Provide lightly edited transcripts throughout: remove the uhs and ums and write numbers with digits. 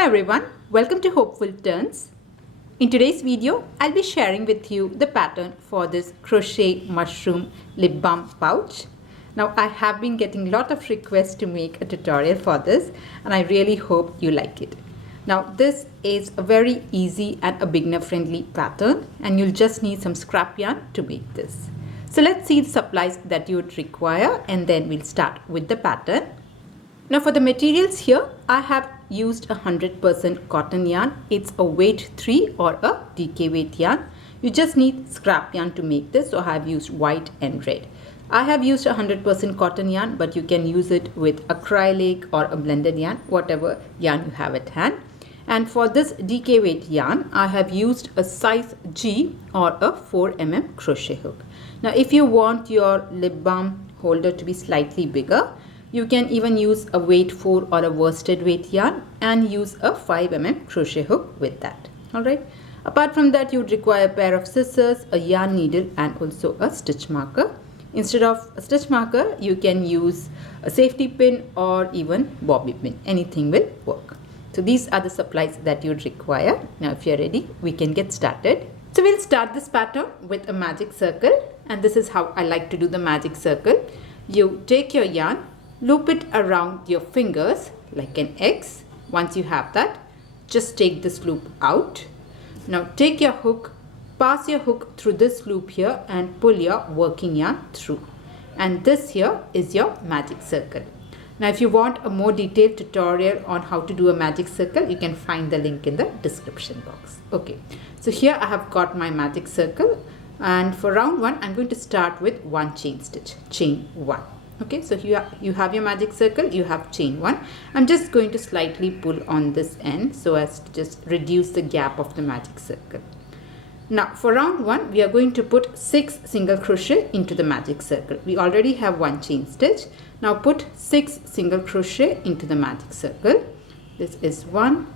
Hello everyone, welcome to Hopeful Turns. In today's video, I'll be sharing with you the pattern for this crochet mushroom lip balm pouch. Now I have been getting a lot of requests to make a tutorial for this and I really hope you like it. Now this is a very easy and a beginner friendly pattern and you'll just need some scrap yarn to make this. So let's see the supplies that you would require and then we'll start with the pattern. Now for the materials here, I have used 100% cotton yarn. It's a weight 3 or a DK weight yarn. You just need scrap yarn to make this, so I have used white and red. I have used 100% cotton yarn, but you can use it with acrylic or a blended yarn, whatever yarn you have at hand. And for this DK weight yarn, I have used a size G or a 4mm crochet hook. Now if you want your lip balm holder to be slightly bigger, you can even use a weight 4 or a worsted weight yarn and use a 5mm crochet hook with that. Alright. Apart from that, you would require a pair of scissors, a yarn needle and also a stitch marker. Instead of a stitch marker, you can use a safety pin or even bobby pin. Anything will work. So these are the supplies that you would require. Now if you are ready, we can get started. So we'll start this pattern with a magic circle, and this is how I like to do the magic circle. You take your yarn, loop it around your fingers like an X. Once you have that, just take this loop out. Now take your hook, pass your hook through this loop here and pull your working yarn through. And this here is your magic circle. Now if you want a more detailed tutorial on how to do a magic circle, you can find the link in the description box. Okay, so here I have got my magic circle, and for round 1 I'm going to start with 1 chain stitch, chain 1. Okay, so you have your magic circle, you have chain 1. I'm just going to slightly pull on this end so as to just reduce the gap of the magic circle. Now for round 1, we are going to put 6 single crochet into the magic circle. We already have 1 chain stitch. Now put 6 single crochet into the magic circle. This is 1.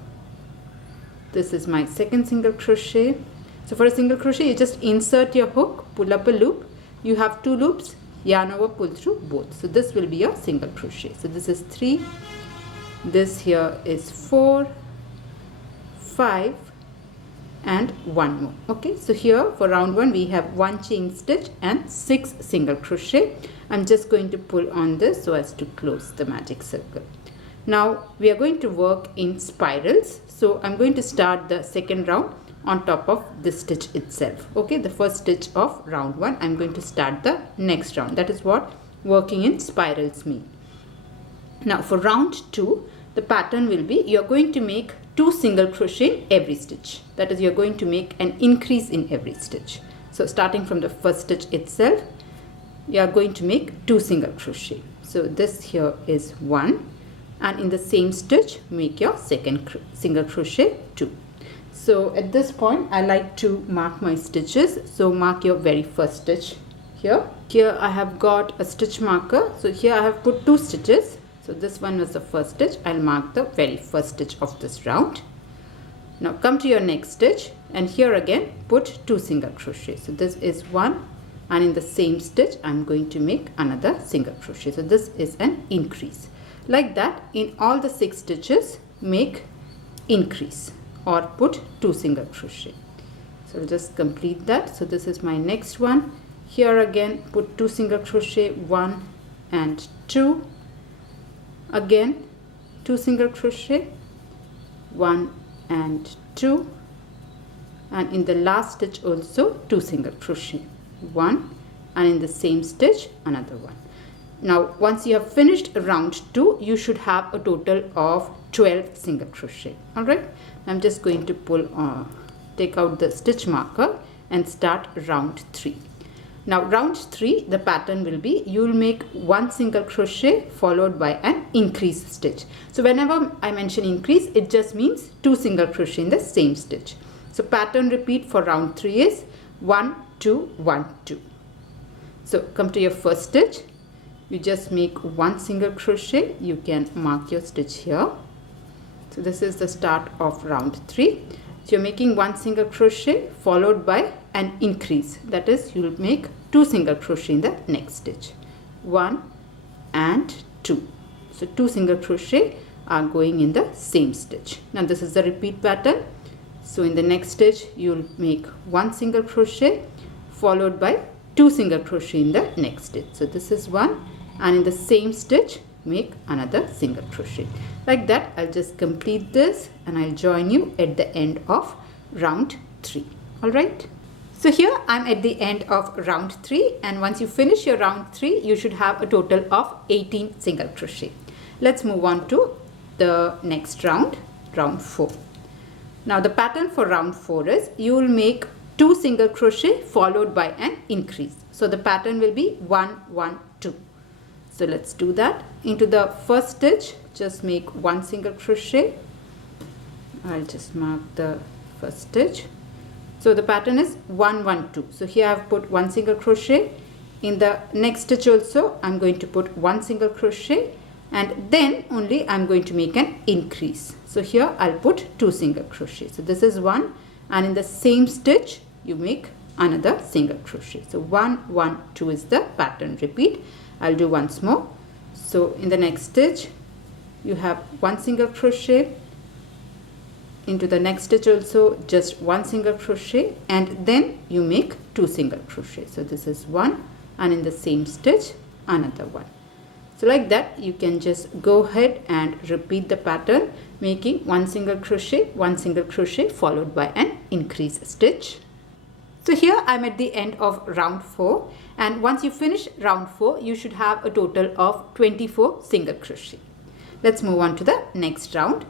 This is my second single crochet. So for a single crochet, you just insert your hook, pull up a loop. You have 2 loops. Yarn over, pull through both. So this will be your single crochet. So this is 3, this here is 4, 5 and 1 more. Okay, so here for round 1 we have 1 chain stitch and 6 single crochet. I'm just going to pull on this so as to close the magic circle. Now we are going to work in spirals. So I'm going to start the second round on top of this stitch itself. Okay, the first stitch of round 1, I'm going to start the next round. That is what working in spirals mean. Now for round 2, the pattern will be, you're going to make 2 single crochet in every stitch. That is, you're going to make an increase in every stitch. So starting from the first stitch itself, you are going to make 2 single crochet. So this here is 1, and in the same stitch make your second single crochet 2. So at this point, I like to mark my stitches. So mark your very first stitch here. Here I have got a stitch marker. So here I have put 2 stitches. So this one was the first stitch. I'll mark the very first stitch of this round. Now come to your next stitch and here again put 2 single crochet. So this is 1, and in the same stitch I'm going to make another single crochet. So this is an increase. Like that, in all the 6 stitches, make increase or put 2 single crochet. So I'll just complete that. So this is my next one. Here again put 2 single crochet, 1 and 2. Again 2 single crochet, 1 and 2, and in the last stitch also 2 single crochet, 1, and in the same stitch another 1. Now once you have finished round 2, you should have a total of 12 single crochet. Alright, I'm just going to take out the stitch marker and start round 3. Now round 3, the pattern will be, you will make 1 single crochet followed by an increase stitch. So whenever I mention increase, it just means 2 single crochet in the same stitch. So pattern repeat for round 3 is 1 2 1 2. So come to your first stitch, you just make 1 single crochet. You can mark your stitch here. So this is the start of round 3. So you're making 1 single crochet followed by an increase. That is, you'll make 2 single crochet in the next stitch. 1 and 2. So 2 single crochet, are going in the same stitch. Now this is the repeat pattern. So in the next stitch you'll make 1 single crochet followed by 2 single crochet in the next stitch. So this is 1, and in the same stitch make another single crochet. Like that I'll just complete this and I'll join you at the end of round 3. Alright. So here I'm at the end of round 3, and once you finish your round 3 you should have a total of 18 single crochet. Let's move on to the next round, round 4. Now the pattern for round 4 is you will make 2 single crochet followed by an increase. So the pattern will be 1 1 2. So let's do that. Into the first stitch just make 1 single crochet. I'll just mark the first stitch. So the pattern is 1 1 2. So here I've put 1 single crochet. In the next stitch also I'm going to put 1 single crochet, and then only I'm going to make an increase. So here I'll put 2 single crochet. So this is 1, and in the same stitch you make another single crochet. So 1 1 2 is the pattern. Repeat. I'll do once more. So in the next stitch you have 1 single crochet. Into the next stitch also just 1 single crochet, and then you make 2 single crochet. So this is 1, and in the same stitch another 1. So like that you can just go ahead and repeat the pattern, making 1 single crochet, 1 single crochet followed by an increase stitch. So here I'm at the end of round 4, and once you finish round 4 you should have a total of 24 single crochet. Let's move on to the next round.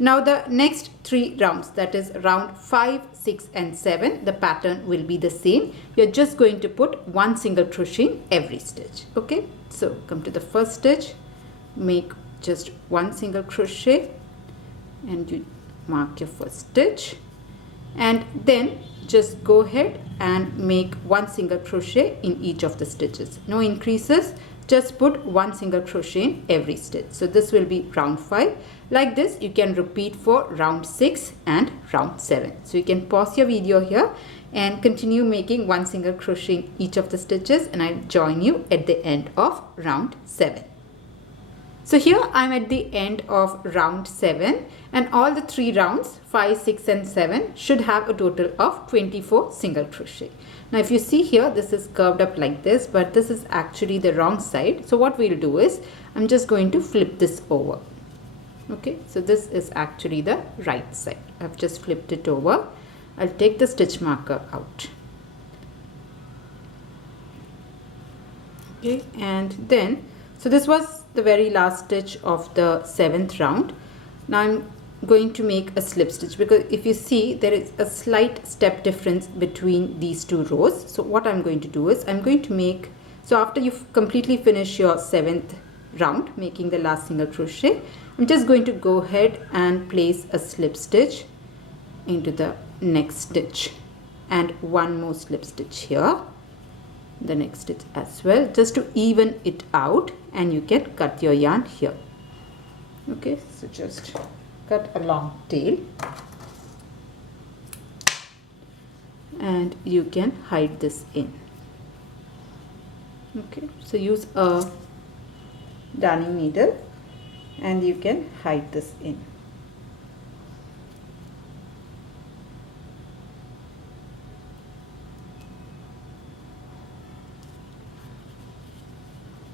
Now the next 3 rounds, that is round 5, 6 and 7, the pattern will be the same. You're just going to put 1 single crochet in every stitch. Okay, so come to the first stitch, make just 1 single crochet, and you mark your first stitch, and then just go ahead and make 1 single crochet in each of the stitches. No increases, just put 1 single crochet in every stitch. So this will be round 5. Like this you can repeat for round 6 and round 7. So you can pause your video here and continue making 1 single crochet in each of the stitches, and I'll join you at the end of round 7. So here I'm at the end of round 7, and all the 3 rounds 5, 6 and 7 should have a total of 24 single crochet. Now if you see here, this is curved up like this, but this is actually the wrong side. So what we'll do is I'm just going to flip this over. Okay, so this is actually the right side. I've just flipped it over. I'll take the stitch marker out. Okay, and then so this was the very last stitch of the 7th round. Now I'm going to make a slip stitch, because if you see there is a slight step difference between these 2 rows. So what I'm going to do is I'm going to make, so after you've completely finished your 7th round making the last single crochet, I'm just going to go ahead and place a slip stitch into the next stitch, and 1 more slip stitch here, the next stitch as well, just to even it out, and you can cut your yarn here. Okay, so just cut a long tail, and you can hide this in. Okay, so use a darning needle and you can hide this in.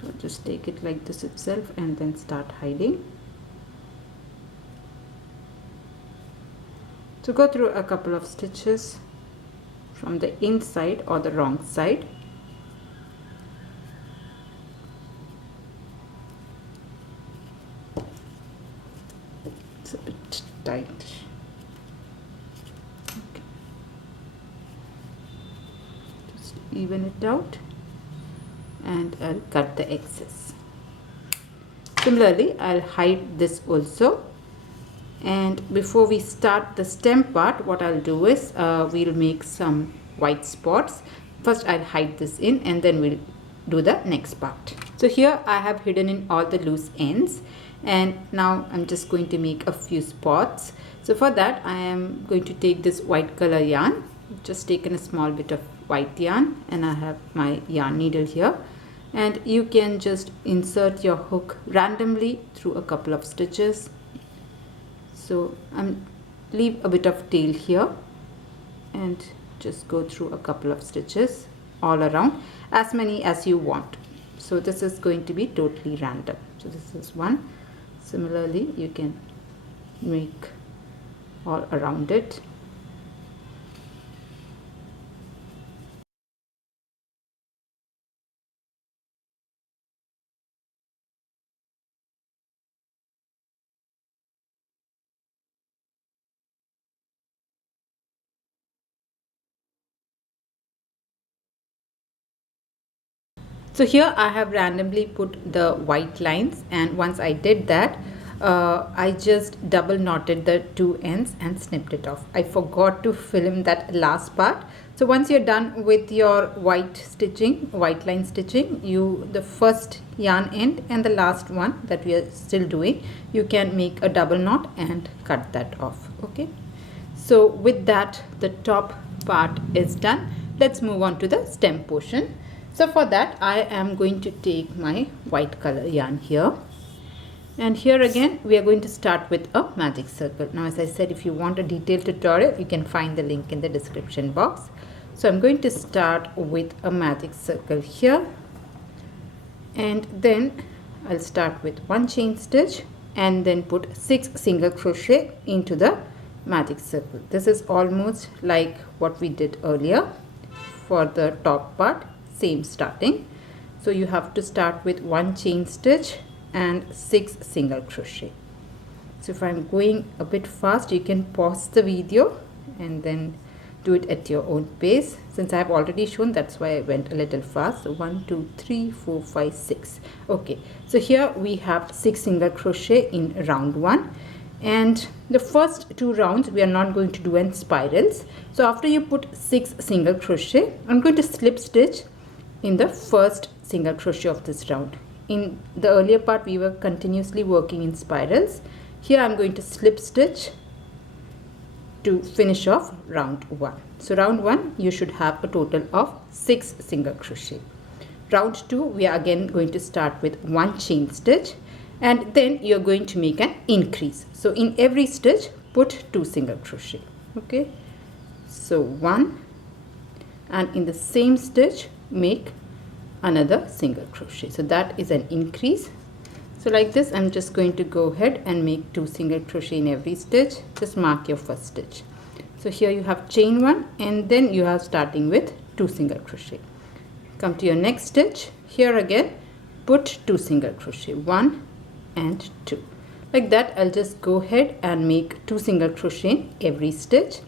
So just take it like this itself and then start hiding. So go through a couple of stitches from the inside or the wrong side. It's a bit tight. Okay. Just even it out and I'll cut the excess. Similarly, I'll hide this also. And before we start the stem part, what I'll do is we'll make some white spots. First I'll hide this in and then we'll do the next part. So here I have hidden in all the loose ends, and now I'm just going to make a few spots. So for that I am going to take this white color yarn. I've just taken a small bit of white yarn and I have my yarn needle here, and you can just insert your hook randomly through a couple of stitches. So I'm leave a bit of tail here and just go through a couple of stitches all around, as many as you want. So this is going to be totally random. So this is one. Similarly, you can make all around it. So here I have randomly put the white lines, and once I did that, I just double knotted the two ends and snipped it off. I forgot to film that last part. So once you're done with your white line stitching, the first yarn end and the last one that we are still doing, you can make a double knot and cut that off. Okay. So with that, the top part is done. Let's move on to the stem portion. So for that, I am going to take my white color yarn here, and here again we are going to start with a magic circle. Now, as I said, if you want a detailed tutorial, you can find the link in the description box. So I'm going to start with a magic circle here, and then I'll start with one chain stitch and then put 6 single crochet into the magic circle. This is almost like what we did earlier for the top part. Same starting. So you have to start with one chain stitch and 6 single crochet. So if I'm going a bit fast, you can pause the video and then do it at your own pace. Since I have already shown, that's why I went a little fast. So 1 2 3 4 5 6. Okay, so here we have 6 single crochet in round 1, and the first 2 rounds we are not going to do in spirals. So after you put 6 single crochet, I'm going to slip stitch in the first single crochet of this round. In the earlier part, we were continuously working in spirals. Here I'm going to slip stitch to finish off round 1. So round 1, you should have a total of 6 single crochet. Round 2, we are again going to start with one chain stitch, and then you're going to make an increase. So in every stitch, put 2 single crochet. Okay, so 1, and in the same stitch make another single crochet. So that is an increase. So like this, I'm just going to go ahead and make 2 single crochet in every stitch. Just mark your first stitch. So here you have chain 1, and then you are starting with 2 single crochet. Come to your next stitch. Here again, put 2 single crochet, 1 and 2. Like that, I'll just go ahead and make 2 single crochet in every stitch.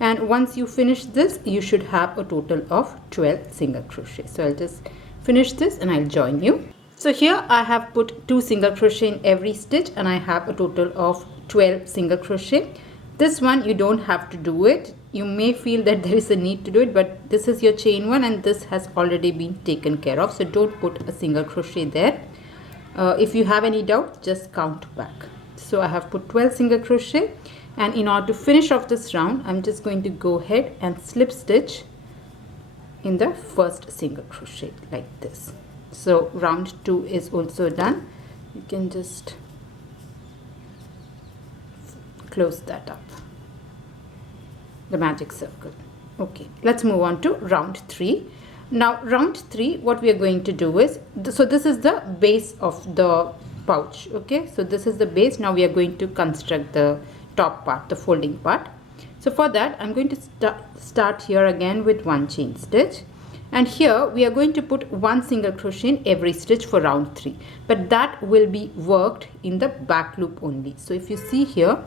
And once you finish this, you should have a total of 12 single crochet. So I'll just finish this and I'll join you. So here I have put 2 single crochet in every stitch, and I have a total of 12 single crochet. This one you don't have to do it. You may feel that there is a need to do it, but this is your chain 1 and this has already been taken care of. So don't put a single crochet there. If you have any doubt, just count back. So I have put 12 single crochet, and in order to finish off this round, I'm just going to go ahead and slip stitch in the first single crochet like this. So round 2 is also done. You can just close that up, the magic circle. Okay, let's move on to round 3. Now round 3, what we are going to do is, so this is the base of the pouch. Okay, so this is the base. Now we are going to construct the top part, the folding part. So for that, I'm going to start here again with one chain stitch, and here we are going to put 1 single crochet in every stitch for round 3, but that will be worked in the back loop only. So if you see here,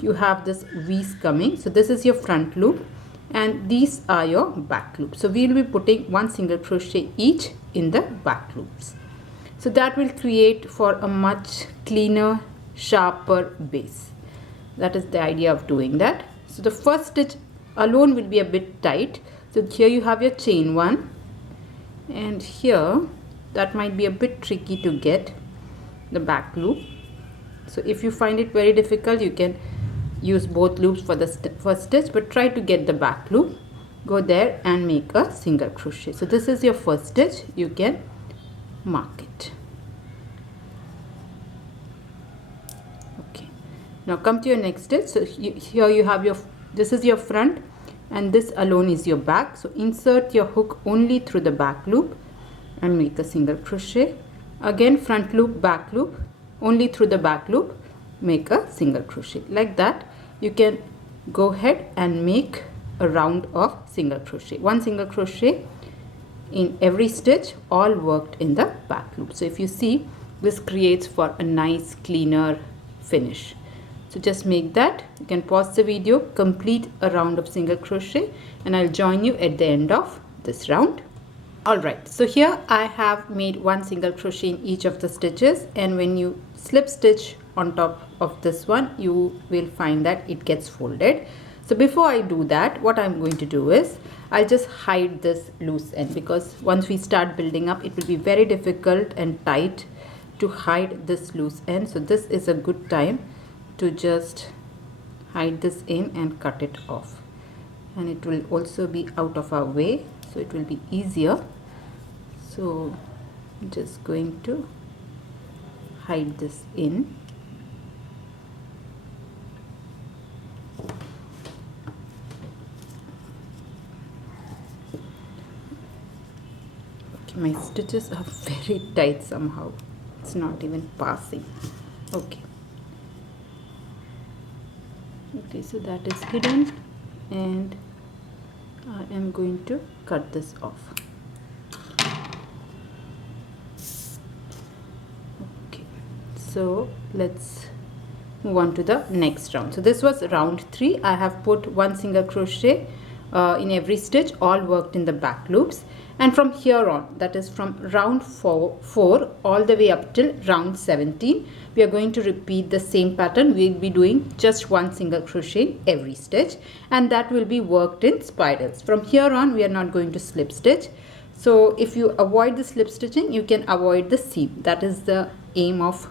you have this V's coming. So this is your front loop and these are your back loops. So we will be putting 1 single crochet each in the back loops. So that will create for a much cleaner, sharper base. That is the idea of doing that. So the first stitch alone will be a bit tight. So here you have your chain 1, and here that might be a bit tricky to get the back loop. So if you find it very difficult, you can use both loops for the first stitch, but try to get the back loop. Go there and make a single crochet. So this is your first stitch. You can mark it. Okay, Now come to your next stitch. So here you have your, this is your front and this alone is your back. So insert your hook only through the back loop and make a single crochet. Again front loop, back loop, only through the back loop, make a single crochet. Like that you can go ahead and make a round of single crochet. One single crochet in every stitch, all worked in the back loop. So if you see, this creates for a nice cleaner finish. So just make that. You can pause the video, complete a round of single crochet, and I'll join you at the end of this round. Alright, so here I have made one single crochet in each of the stitches, and when you slip stitch on top of this one, you will find that it gets folded. So before I do that, what I'm going to do is I'll just hide this loose end, because once we start building up, it will be very difficult and tight to hide this loose end. So this is a good time to just hide this in and cut it off, and it will also be out of our way, so it will be easier. So I'm just going to hide this in. Okay, my stitches are very tight somehow, it's not even passing. Okay, so that is hidden, and I am going to cut this off. Okay, so let's move on to the next round. So this was round 3. I have put one single crochet in every stitch, all worked in the back loops, and from here on, that is from round 4 all the way up till round 17, we are going to repeat the same pattern. We'll be doing just one single crochet in every stitch, and that will be worked in spirals. From here on, we are not going to slip stitch. So if you avoid the slip stitching, you can avoid the seam. That is the aim of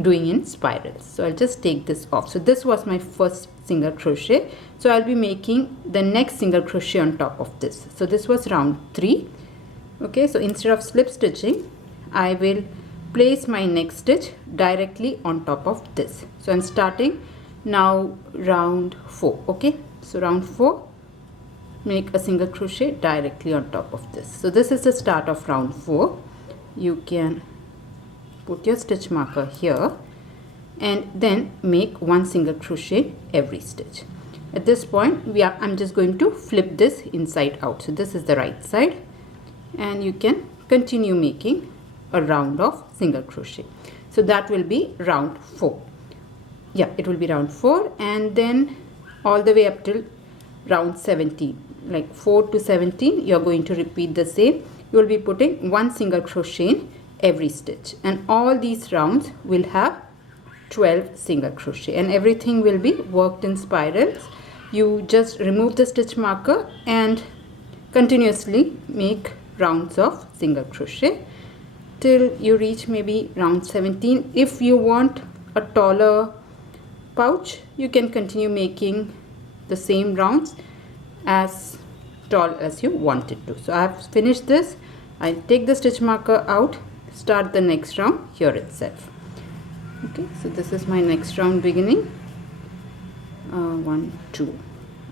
doing in spirals. So I'll just take this off. So this was my first single crochet, so I'll be making the next single crochet on top of this. So this was round 3. Okay, so instead of slip stitching, I will place my next stitch directly on top of this. So I'm starting now round 4. Okay, so round 4, make a single crochet directly on top of this. So this is the start of round 4. You can put your stitch marker here and then make one single crochet every stitch. At this point, I'm just going to flip this inside out. So this is the right side, and you can continue making a round of single crochet. So that will be round 4. Yeah, it will be round 4, and then all the way up till round 17, like 4 to 17, you're going to repeat the same. You will be putting one single crochet in every stitch, and all these rounds will have 12 single crochet, and everything will be worked in spirals. You just remove the stitch marker and continuously make rounds of single crochet till you reach maybe round 17. If you want a taller pouch, you can continue making the same rounds as tall as you want it to. So I have finished this. I'll take the stitch marker out, start the next round here itself. Okay, so this is my next round beginning. 1, 2.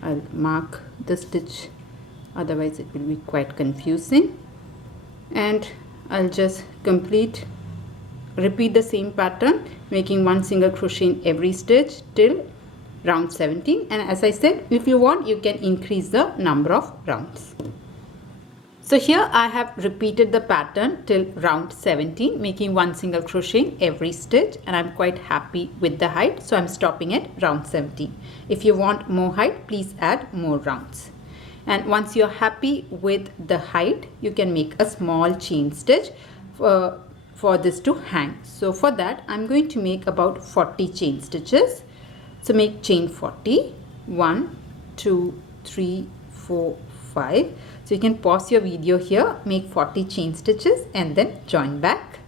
I'll mark the stitch, otherwise it will be quite confusing, and I'll just repeat the same pattern, making one single crochet in every stitch till round 17. And as I said, if you want, you can increase the number of rounds. So here I have repeated the pattern till round 17, making one single crochet in every stitch, and I'm quite happy with the height, so I'm stopping at round 17. If you want more height, please add more rounds. And once you're happy with the height, you can make a small chain stitch for this to hang. So for that, I'm going to make about 40 chain stitches. So make chain 40. 1, 2, 3, 4, 5. So you can pause your video here, make 40 chain stitches, and then join back.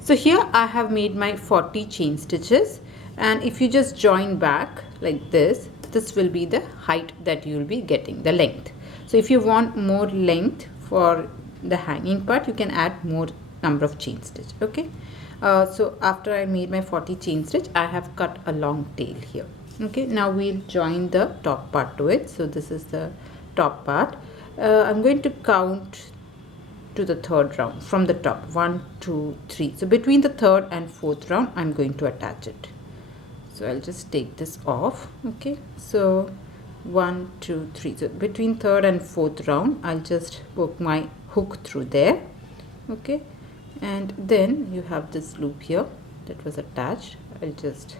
So here I have made my 40 chain stitches, and if you just join back like this, this will be the height that you will be getting, the length. So if you want more length for the hanging part, you can add more number of chain stitch. Okay, So after I made my 40 chain stitch, I have cut a long tail here. Okay, now we'll join the top part to it. So this is the top part. I'm going to count to the third round from the top. 1, 2, 3. So between the third and fourth round, I'm going to attach it. So I'll just take this off. Okay, so 1, 2, 3. So between third and fourth round, I'll just poke my hook through there. Okay, and then you have this loop here that was attached. I'll just,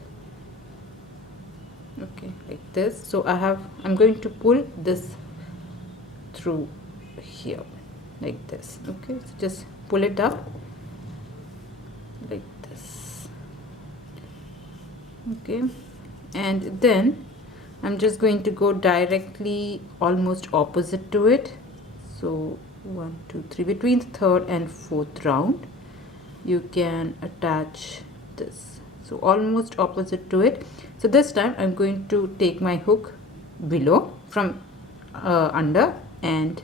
okay, like this. So I'm going to pull this through here like this. Okay, so just pull it up like this. Okay, and then I'm just going to go directly almost opposite to it. So 1, 2, 3. Between the third and fourth round, you can attach this. So almost opposite to it. So this time I'm going to take my hook below from under and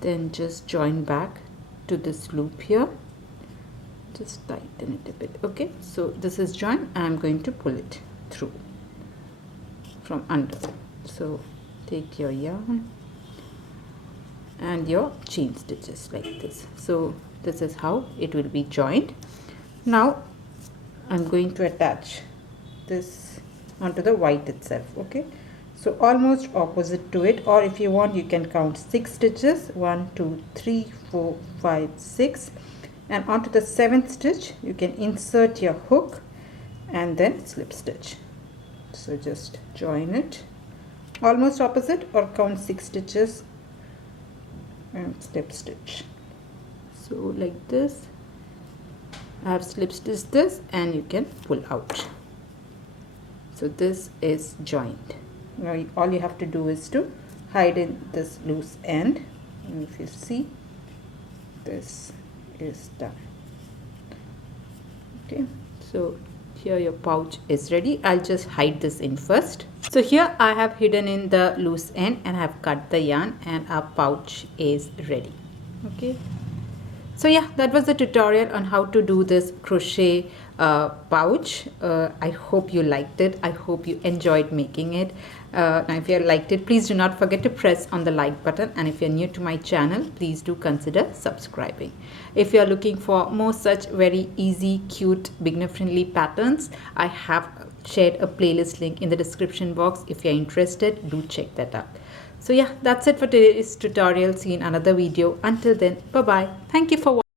then just join back to this loop here. Just tighten it a bit. Okay, so this is joined. I'm going to pull it through from under. So take your yarn and your chain stitches like this. So this is how it will be joined. Now I'm going to attach this onto the white itself. Okay, so almost opposite to it, or if you want you can count 6 stitches. 1, 2, 3, 4, 5, 6, and onto the 7th stitch you can insert your hook and then slip stitch. So just join it almost opposite, or count 6 stitches and slip stitch. So like this, I have slip stitched this and you can pull out. So this is joined. Now all you have to do is to hide in this loose end, and if you see, this is done. Okay, so here your pouch is ready. I'll just hide this in first. So here I have hidden in the loose end and have cut the yarn, and our pouch is ready. Okay, so yeah, that was the tutorial on how to do this crochet pouch. I hope you liked it. I hope you enjoyed making it. Now if you liked it, please do not forget to press on the like button, and if you're new to my channel, please do consider subscribing. If you're looking for more such very easy, cute, beginner friendly patterns, I have shared a playlist link in the description box. If you're interested, do check that out. So yeah, that's it for today's tutorial. See you in another video. Until then, bye bye. Thank you for watching.